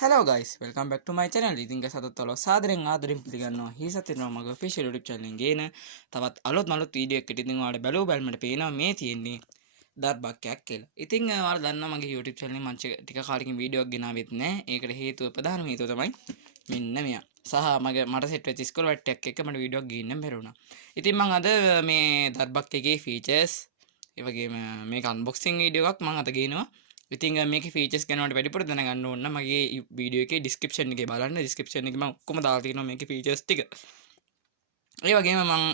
Hello guys, welcome back to my channel. ඉතින් ගසතත් ඔයාලව සාදරෙන් ආදරෙන් පිළිගන්නවා. හිසත් වෙනවා මගේ official YouTube channel එකෙන් ගේන තවත් අලුත් වීඩියෝ එකකට. ඉතින් ඔයාලට බැලුවට පේනවා මේ තියෙන්නේ දර්බක්කයක් කියලා. ඉතින් ඔයාලා දන්නවා මගේ YouTube channel එකේ මම ටික කාලෙකින් වීඩියෝ එකක් ගෙනාවෙත් නැහැ. ඒකට හේතුව ප්‍රධානම හේතුව තමයි මෙන්න මෙයා. සහ මට සෙට් වෙච්ච ස්කෝල් වට්ටයක් එක්ක මට වීඩියෝ එකක් ගේන්න බැරි වුණා. ඉතින් මම අද මේ දර්බක්කයේ ෆීචර්ස් ඒ වගේම මේක අන්බොක්සිං වීඩියෝ එකක් මම අද ගේනවා. ඉතින් මේකේ ෆීචර්ස් ගැනවට වැඩිපුර දැනගන්න ඕන නම් මගේ වීඩියෝ එකේ ඩිස්ක්‍රිප්ෂන් එකේ බලන්න. ඩිස්ක්‍රිප්ෂන් එකේ මම ඔක්කොම දාලා තියෙනවා මේකේ ෆීචර්ස් ටික. ඒ වගේම මම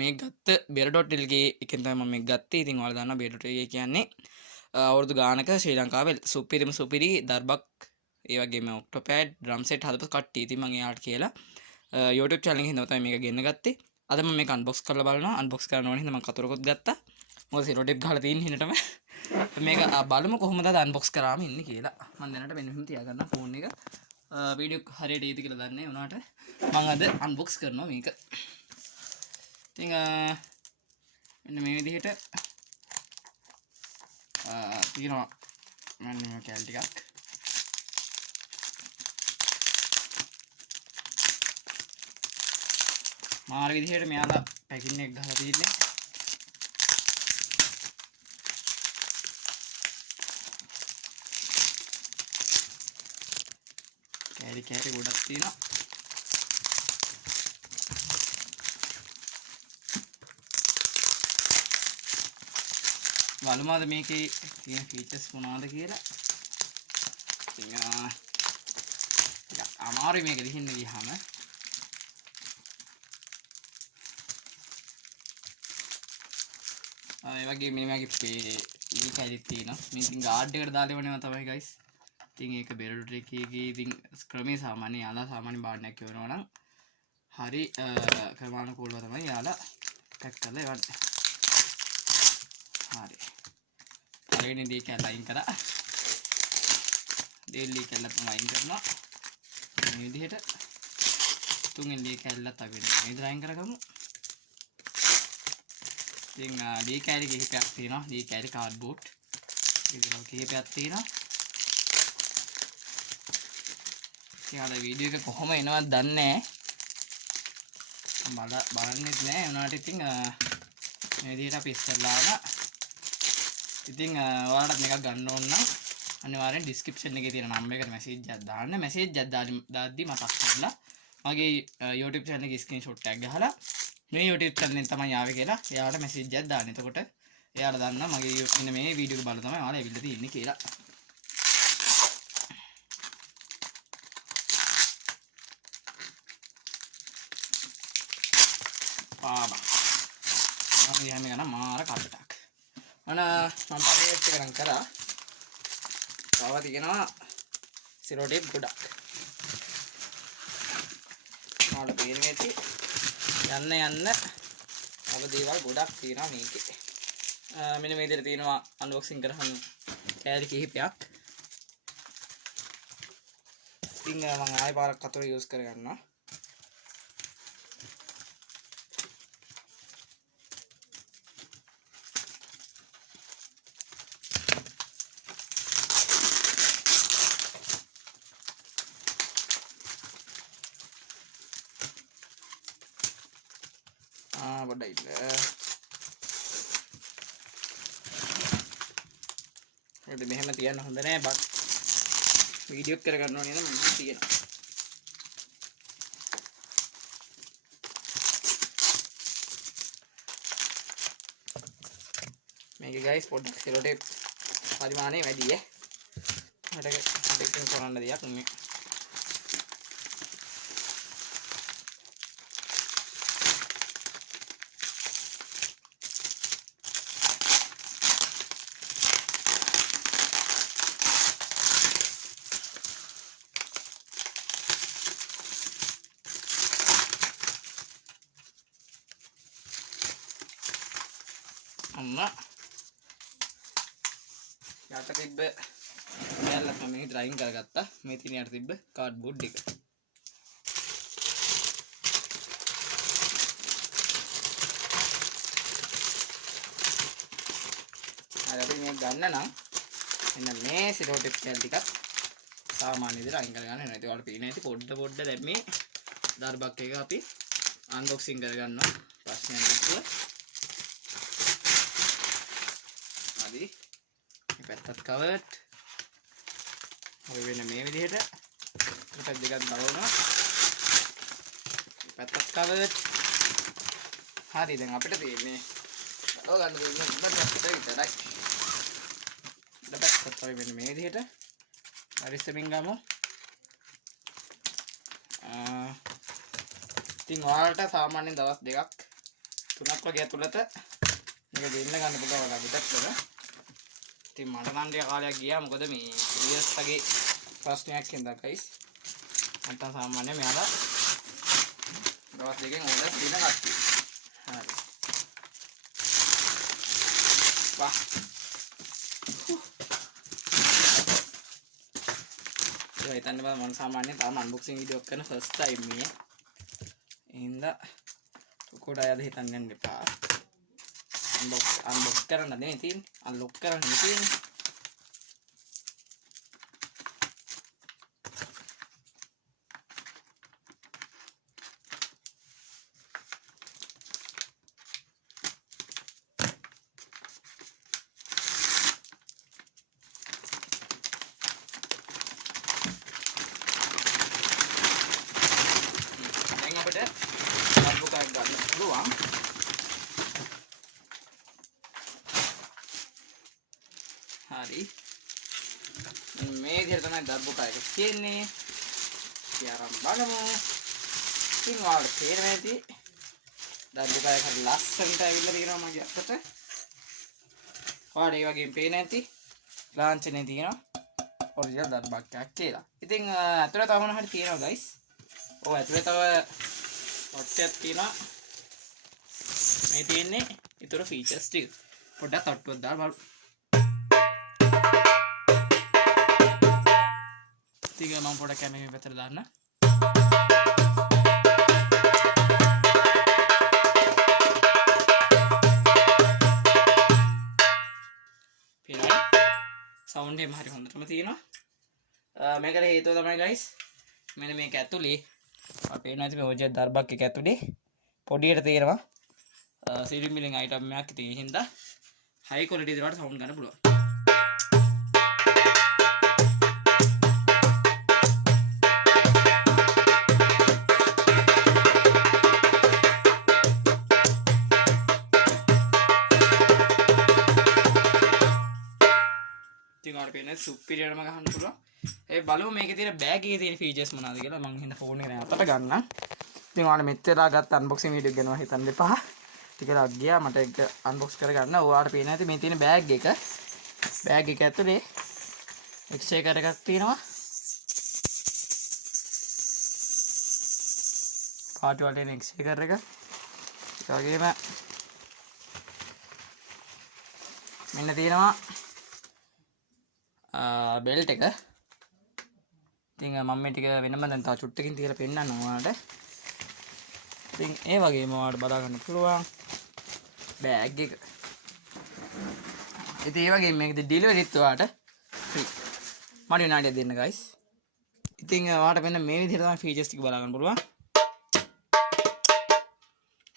මේක ගත්ත bear.lk එකෙන් තමයි මම මේක ගත්තේ. ඉතින් ඔයාලා දන්නවා bear.lk කියන්නේ අවුරුදු ගානක ශ්‍රී ලංකාවේ සුපිරි දර්බක් ඒ වගේම ඔක්ටෝපෑඩ් ඩ්‍රම් සෙට් හදපු කට්ටිය. ඉතින් මම එයාට කියලා YouTube channel එකෙන් තමයි මේක ගෙන්න ගත්තේ. අද මම මේක අන්බොක්ස් කරලා බලනවා. අන්බොක්ස් කරන්න ඕනේ හින්දා මම කතරකොත් ගත්තා. මොකද සීරෝ ටේප් ගහලා තියෙන හිනටම මේක බලමු කොහොමද අන්බොක්ස් කරාම ඉන්නේ කියලා. මම දැනට මෙන්න මෙහෙම තියාගන්න ෆෝන් එක. වීඩියෝ හරියට එයිද කියලා දන්නේ නැහැ උනාට මම අද අන්බොක්ස් කරනවා මේක. ඉතින් මෙන්න මේ විදිහට තියෙනවා මෙන්න මේ කැල් ටිකක්. මාර විදිහට මෙයාලා පැකින් එක ගහලා තියෙන්නේ. කැරි ගොඩක් තියෙනවා. බලමුද මේකේ තියෙන ෆීචර්ස් මොනවද කියලා. ඉතින් අමාරුයි මේක ලිහින්න ගියාම. ඒ වගේ මේකේ ඊ කැලිත් තියෙනවා. මේ ඉතින් ගාඩ් එකට දාලා ඉවරනවා තමයි guys. ඉතින් ඒක bear.lk එකේ ඉතින් ක්‍රමයේ සාමාන්‍ය යාලා සාමාන්‍ය බාඩ්නයක් කියවනවා නම් හරි ක්‍රමානුකූලව තමයි යාලා පැක් කරලා එවන්නේ. හරි. පළවෙනි දී කැල්ල අයින් කරා. දෙවෙනි කැල්ල තමයි අයින් කරනවා. මේ විදිහට තුන්වෙනි දී කැල්ලත් අපි මේ විදිහට අයින් කරගමු. ඉතින් දී කැලි කිහිපයක් තියෙනවා. දී කැලි කාඩ්බෝඩ් ඉතින් කිහිපයක් තියෙනවා. ඉතින් වීඩියෝ එක කොහොම එනවද දන්නේ නැහැ. බලන්නෙත් නැහැ. උනාට ඉතින් මේ විදිහට අපි ඉස්සරලාම ඉතින් ඔයාලට මේක ගන්න ඕන නම් අනිවාර්යෙන් ඩිස්ක්‍රිප්ෂන් එකේ තියෙන නම්බර් එකට මැසේජ් එකක් දාන්න. මැසේජ් එකක් දාද්දි මතක් කරලා මගේ YouTube channel එකේ ස්ක්‍රීන්ෂොට් එකක් ගහලා මේ YouTube channel එකෙන් තමයි ආවේ කියලා එයාට මැසේජ් එකක් දාන්න. එතකොට එයාලා දන්නවා මගේ මෙන්න මේ වීඩියෝ එක බලලා තමයි ඔයාලා ඇවිල්ලා තියෙන්නේ කියලා. අපි යන්නේ ගන්න මාර කට්ටක්. මම පරිවර්ත කරන් කරා. තව තියෙනවා සීරෝ ටේප් ගොඩක්. මාළු පේන්නේ නැති යන්න තව දේවල් ගොඩක් තියෙනවා මේකේ. මෙන්න මේ විදිහට තියෙනවා අන්බොක්සින් කරහම කෑලි කිහිපයක්. ඉතින් මම ආයෙ පාරක් අතර යූස් කරගන්නවා. පොඩ්ඩයි ඉතින් මෙහෙම තියන්න හොඳ නෑ බත් වීඩියෝ කරගන්න ඕනේ නම් මම තියනවා. මේක guys පොඩ්ඩක් සෙලෝ ටේප් පරිමාණය වැඩි මට දෙකකින් කරන්න දෙයක් නෙමෙයි. අම්මා යට තිබ්බ කැල්ලක් මම මේ ඩ්‍රයින් කරගත්තා. මේ තියෙන යට තිබ්බ කාඩ්බෝඩ් එක. අර අපි මේ ගන්න නම් මෙන්න මේ සීරෝ ටිප් කැල් ටිකක් සාමාන්‍ය විදිහට අයින් කරගන්න වෙනවා. ඒක වල පේන්නේ නැති පොඩ දැන් මේ දර්බක් එක අපි අන්බොක්සින් කරගන්නවා. ප්‍රශ්නයක් නැතුව. හරි. මේ පැත්තත් කවර්ඩ්. අපි වෙන මේ විදිහට පැත්ත දෙකක් ගලවනවා. පැත්තත් කවර්ඩ්. හරි දැන් අපිට තියෙන්නේ ගලව ගන්න දෙන්නේ ඉබ්බට විතරයි. පැත්තත් අපි වෙන මේ විදිහට හරිස්සමින් ගමු. ඉතින් ඔයාලට සාමාන්‍යයෙන් දවස් 2ක් 3ක් වගේ ඇතුළත මේක දෙන්න ගන්න පුළුවන් වගේ පිටත්තට. ඉතින් මට නම් ටික කාලයක් ගියා මොකද මේ සීරියස් වගේ ප්‍රශ්නයක් හින්දා guys. නැත්නම් සාමාන්‍යයෙන් මෙයාලා දවස් 2කින් ඕඩර් දෙන කට්ටිය. හරි. වා. ඒ හිතන්න බෑ මම සාමාන්‍යයෙන් තාම අන්බොක්සින් වීඩියෝ කරන ෆස්ට් ටයිම් මේ. ඉඳලා කොට අයද හිතන්න යන්න එපා. අන්බොක්ස් කරන්න නේ තියෙන්නේ. අන්ලොක් කරන්න තියෙන්නේ. දැන් අපිට නෝට්බුක් එකක් ගන්න පුළුවන්. හරි. මේ විදිහට තමයි නෝට්බුක් එක තියෙන්නේ. ඉතින් බලමු. ඉතින් ඔයාලට තේරෙන්නේ නැති නෝට්බුක් එක හරි ලස්සනට ඇවිල්ලා තියෙනවා මගේ අතට. ඔයාලට ඒ වගේම පේන්නේ නැති ලාංඡනේ තියෙනවා. ඔරිජිනල් නෝට්බුක් එකක් කියලා. ඉතින් අතට තව මොනවා හරි තියෙනවා guys. ඔව් ඇතුලේ තව ඔට්ටයක් තියෙනවා. මේ තියෙන්නේ ඊතර ෆීචර්ස් ටික. පොඩ්ඩක් තට්ටුවක් දාලා බලමු. ටික මම පොඩ්ඩක් කැමේ පැත්තට දාන්න. පිරයි. සවුන්ඩ් එකම හරි හොඳටම තියෙනවා. මේකට හේතුව තමයි guys මෙන්න මේක ඇතුලේ අපේ නැති මේ ඔජේ දර්බක් එක ඇතුලේ පොඩියට තියෙනවා සීරියල් මිලින් අයිටම් එකක් තියෙන හින්දා හයි ක්වොලිටි විදිහට සවුන්ඩ් ගන්න පුළුවන්. ඉතින් ඔයාලට පේන්නේ සුපිරියර්ම ගහන්න පුළුවන්. ඒ බලමු මේකේ තියෙන බෑග් එකේ තියෙන ෆීචර්ස් මොනවද කියලා. මම හින්න ෆෝන් එක දැන් අතට ගන්නම්. ඉතින් ඔයාලා මෙච්චරලා ගත්ත අන්බොක්සින් වීඩියෝ එක ගැන හිතන්න එපා. ටිකක් ගියා මට ඒක අන්බොක්ස් කරගන්න. ඔයාලට පේන්නේ නැති මේ තියෙන බෑග් එක. බෑග් එක ඇතුලේ එක්ස්චේකර් එකක් තියෙනවා. පාටි වලට එන එක්ස්චේකර් එක. ඒ වගේම මෙන්න තියෙනවා බෙල්ට් එක. ඉතින් මම මේ ටික වෙනම දැන් තව චුට්ටකින් තියලා පෙන්නන්න ඕනට. ඉතින් ඒ වගේම ඔයාලට බලා ගන්න පුළුවන් බෑග් එක. ඉතින් ඒ වගේම මේකේ ඩෙලිවරිත් ඔයාලට ෆ්‍රී. මට විනාඩියක් දෙන්න guys. ඉතින් ඔයාලට මෙන්න මේ විදිහට තමයි ෆීචර්ස් ටික බලා ගන්න පුළුවන්.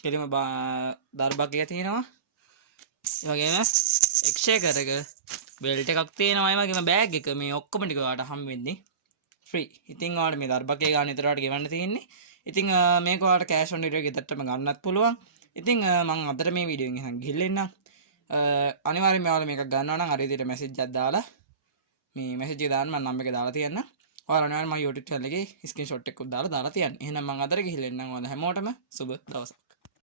කෙලිම දර්බක් එක තියෙනවා. ඒ වගේම එක්ස්චේකර් එක බෙල්ට් එකක් තියෙනවා. ඒ වගේම බෑග් එක මේ ඔක්කොම ටික ඔයාලට හම් වෙන්නේ ෆ්‍රී. ඉතින් ඔයාලට මේ දර්බක් එක ගන්න විතරට ගෙවන්න තියෙන්නේ. ඉතින් මේක ඔයාලට කෑෂ් ඔන් ඩෙලිවරි ගෙදරටම ගන්නත් පුළුවන්. ඉතින් මම අදට මේ වීඩියෝ එකෙන් ගිහිල්ලා අනිවාර්යයෙන්ම ඔයාලා මේක ගන්නවා නම් අර විදිහට මැසේජ් එකක් දාලා මේ මැසේජ් එක දාන්න මම නම්බර් එක දාලා තියන්න. ඔයාලා අනිවාර්යයෙන්ම මගේ YouTube channel එකේ ස්ක්‍රීන්ෂොට් එකක් දාලා තියන්න. එහෙනම් මම අදට ගිහිල්ලා එන්නම් ඔයාලා හැමෝටම සුබ දවසක්.